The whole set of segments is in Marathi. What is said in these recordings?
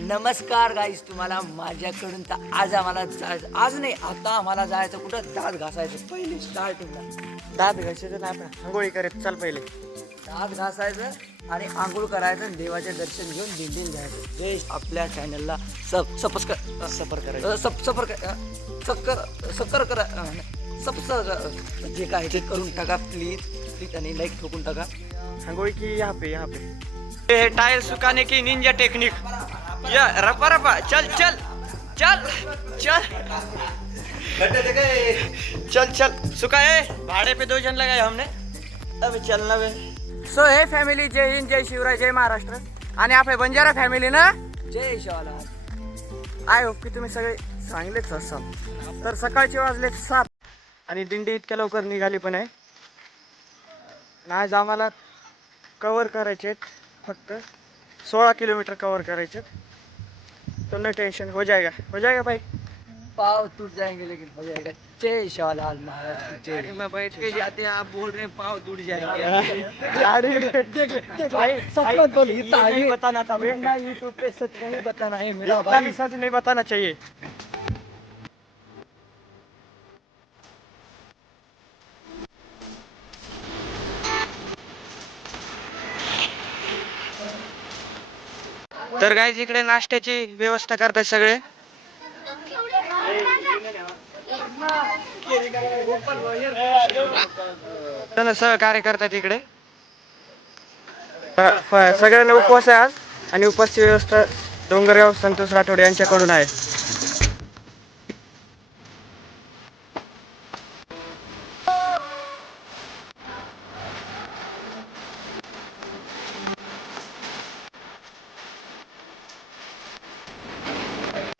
नमस्कार गाईस, तुम्हाला माझ्याकडून तर आज आम्हाला जायचं, आज नाही आता आम्हाला जायचं कुठं, दात घासायचं पहिले स्टार्टिंगला. दात घासायचं ना, आपण आंघोळी करत चल पहिले. दात घासायचं आणि आंघोळ करायचं आणि देवाचे दर्शन घेऊन दिंडीन जायचं. जय आपल्या चॅनलला सपर करायचं, सक्कर करा, जे काय ते करून टाका प्लीज प्लीज, आणि लाईक ठोकून टाका. आंघोळी की यहाँ पे टायर सुखाने की निंजा टेक्निक. या रपा रपा चल चल चल चल चल चल सुखाए भाड़े पे 2 जन लगाए हमने, अभी चलना वे. सो हे फॅमिली, जय हिंद, जय शिवराय, जय महाराष्ट्र. आणि आपले बंजारा फॅमिली ना, जय शिवाला. आय होप की तुम्ही सगळे चांगलेच असाल. तर सकाळचे वाजले 7 आणि दिंडी इतक्या लवकर निघाली पण आहे. आज आम्हाला कवर करायचे फक्त 16 किलोमीटर कवर करायचे. तो no टेंशन, हो जाएगा भाई. पाव टूट जाएंगे लेकिन हो जाएगा. जय शिवालाल महाराज की जय. में बैठ के जाते हैं, आप बोल रहे हैं पाव टूट जाएंगे. नहीं बताना था, यूट्यूब पे सच नहीं बताना है मेरा भाई. सच नहीं बताना चाहिए. तर गाईज इकडे नाश्त्याची व्यवस्था करतात सगळे. सहकार्य करतात इकडे. सगळ्यांना उपवास आहे आज, आणि उपवासची व्यवस्था डोंगरगाव संतोष राठोड यांच्याकडून आहे.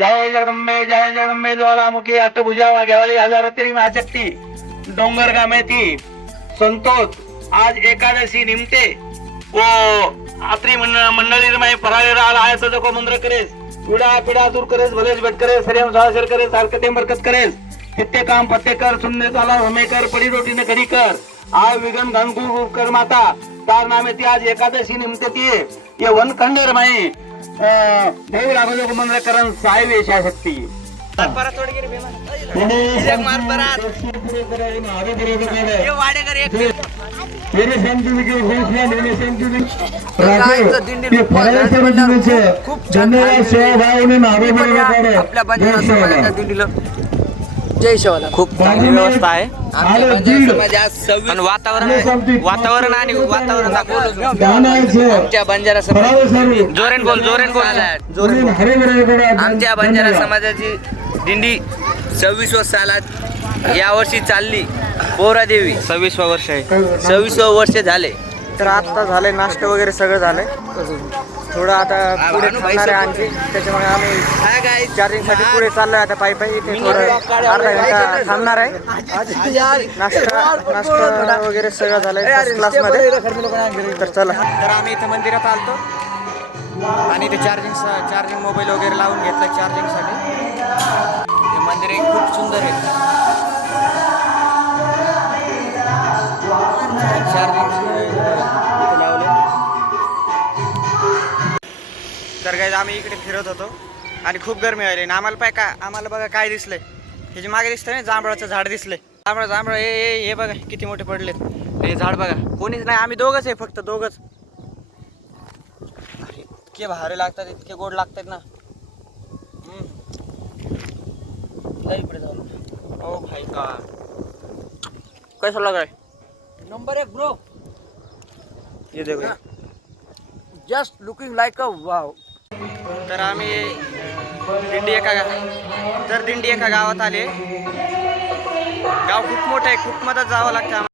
जय जगदंबे ज्वालामुखी अष्टभुजा वाघ्यावाली हजारतेरी महाशक्ती डोंगरगाव मेथी संतोष. आज एकादशी निमते व आत्री मंडळी फराळे राहिला आहे. सजको मंत्र करेस, पिढा पिढा दूर करेस, भलेच भेट करेस, सरियम साशर करेस, सारखं ते बरकत करेस. कित्ते काम पत्ते कर, सुनने चाला हमे कर, पडी रोटीने घडी कर. आय विगन घनकू कर माता तार नामे ती आज एकादशी निमते ती ये वन खंडेर माई देवी राघव मंत्र करण साहेब यशा शक्ती. जय शिवाला. खूप चांगली व्यवस्था आहे. आणि वातावरण आणि वातावरण दाखवलं. आमच्या बंजारा समाज, जोरेन बोल. आमच्या बंजारा समाजाची दिंडी 26व्या सालात यावर्षी चालली. पोहरादेवी 26वा वर्ष आहे. 26वं वर्ष झाले. तर आता झाले, नाश्ता वगैरे सगळं झालंय. थोडं आता पुढे थांबणार आहे आणखी, त्याच्यामुळे आम्ही चार्जिंगसाठी पुढे चाललोय आता पायी पायी. इथे थोडं अर्धा घंटा थांबणार आहे. नाश्ता वगैरे सगळं झालंय फर्स्ट क्लासमध्ये. तर चला, तर आम्ही इथे मंदिरात आलतो आणि इथे चार्जिंग मोबाईल वगैरे लावून घेतला चार्जिंगसाठी. हे मंदिर एक खूप सुंदर आहे. तर काय आम्ही इकडे फिरत होतो आणि खूप गरमी व्हायली. आम्हाला बघा काय दिसलंय. हे जे मागे दिसतंय ना, जांभळाचं झाड दिसलंय. जांभळ हे बघा किती मोठे पडलेत. हे झाड बघा, कोणीच नाही, आम्ही दोघंच आहे, फक्त दोघंच. इतके भारी लागतात, इतके गोड लागतात ना. इकडे जाऊ. ओ भाई का कैसा लग रहा है? Number 1 bro. ये देखो, just looking like a wow. तर आम्ही दिंडी एका गावात आले. गाव खूप मोठं आहे, खूप मदत जावं लागतं.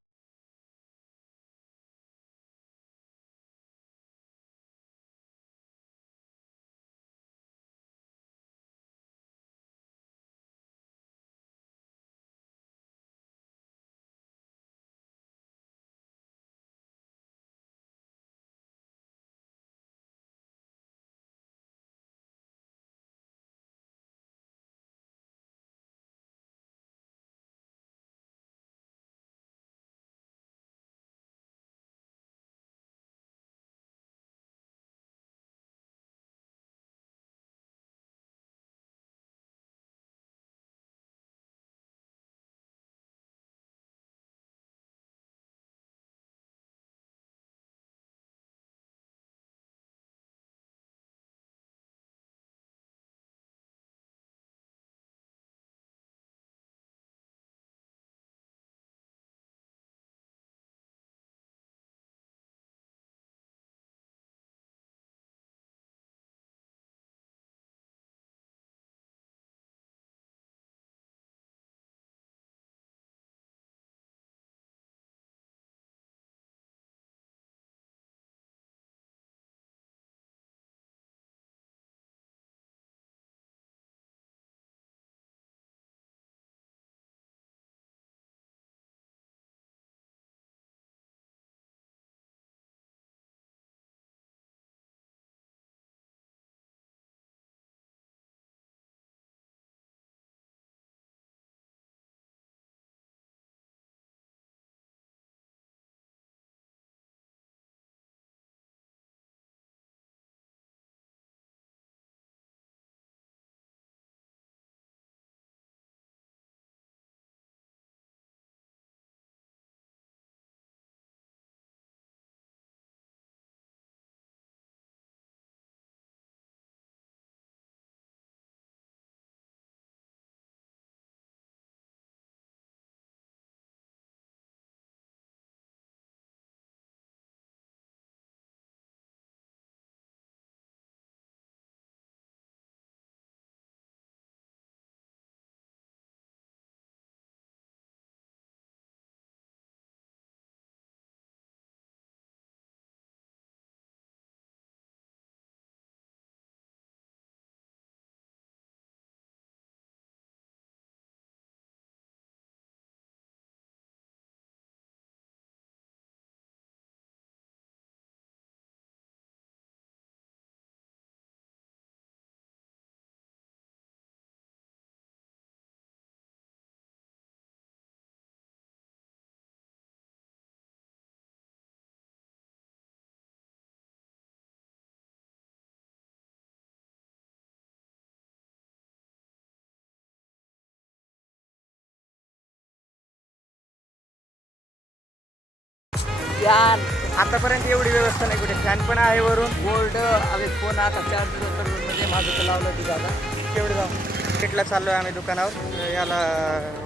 फॅन आतापर्यंत एवढी व्यवस्था नाही कुठे. फॅन पण आहे वरून. बोर्ड अरे फोन आता चार्ज तर म्हणजे माझं तर लावलं होती दादा. केवढं जाऊ किटला चाललो आहे आम्ही दुकानावर. याला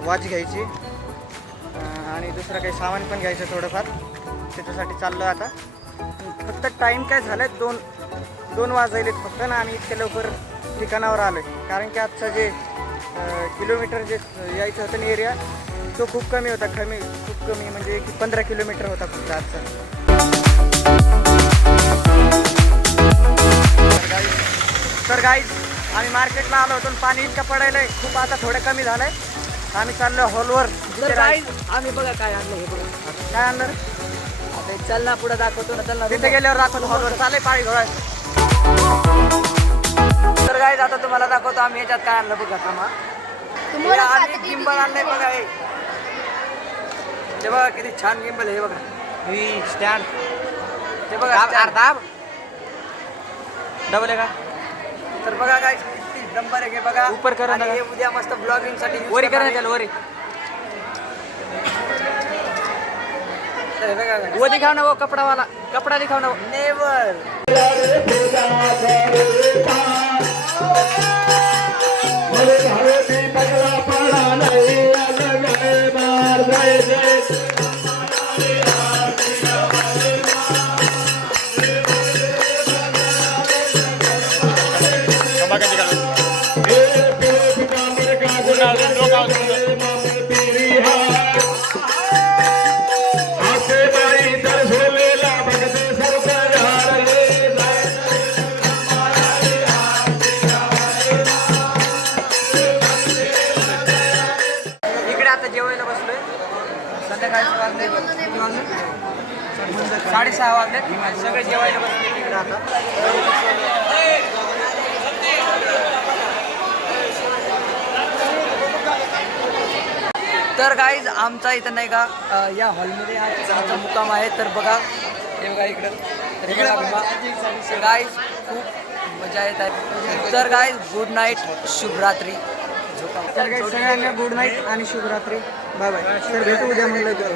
वॉच घ्यायची आणि दुसरं काही सामान पण घ्यायचं थोडंफार. त्याच्यासाठी चाललो आता. फक्त टाईम काय झालं आहे 2 वाजलेत फक्त ना. आम्ही इतक्या लवकर ठिकाणावर आलो आहे कारण की आजचं जे किलोमीटर जे यायचं होतं ना एरिया तो खूप कमी होता. खूप कमी म्हणजे की 15 किलोमीटर होता फक्त आजचा. तर गाईज आम्ही मार्केटला आलो होतो. पाणी इतकं पडायला आहे खूप. आता थोडं कमी झालं आहे. आम्ही चाललो हॉलवर. तर guys, आम्ही बघा काय आणलं हे बघा. काय आणलं रे? आता एक चल ना पुढे दाखवतो ना. चल ना तिथे गेल्यावर दाखवतो हॉलवर. चालेल पाळी घोळा. तर गाईज आता तुम्हाला दाखवतो आम्ही याच्यात काय आणलं बघा थांबा. हे आम्ही गिंबल आणलंय बघा. हे बघा किती छान गिंबल आहे. हे बघा स्टँड ते बघा stand. डबल आहे का? तर बघा काय किती नंबर आहे. हे बघा ऊपर करा आणि ना. हे उद्या मस्त ब्लॉगिंग साठी use वरी करणार करा आहे. त्याला वरी. तर हे बघा guys. वो दिखाओ ना वो कपड़ा दिखाओ ना वो. नेवर इकडे आता जेवायला बसलोय. संध्याकाळचे वाजले 6:30 वाजले. सगळे जेवायला बसले तिकडे आता. तर गाईज आमचा इथं नाही का या हॉलमध्ये आमचा मुक्काम आहे. तर बघा हे बघा इकडं. तर इकडे बघा गाईज खूप मजा येत आहे. तर गाईज गुड नाईट, शुभरात्री. तर काही सगळ्यांना गुड नाईट आणि शुभरात्री. Bye bye. तर भेटू उद्या म्हणलं तर.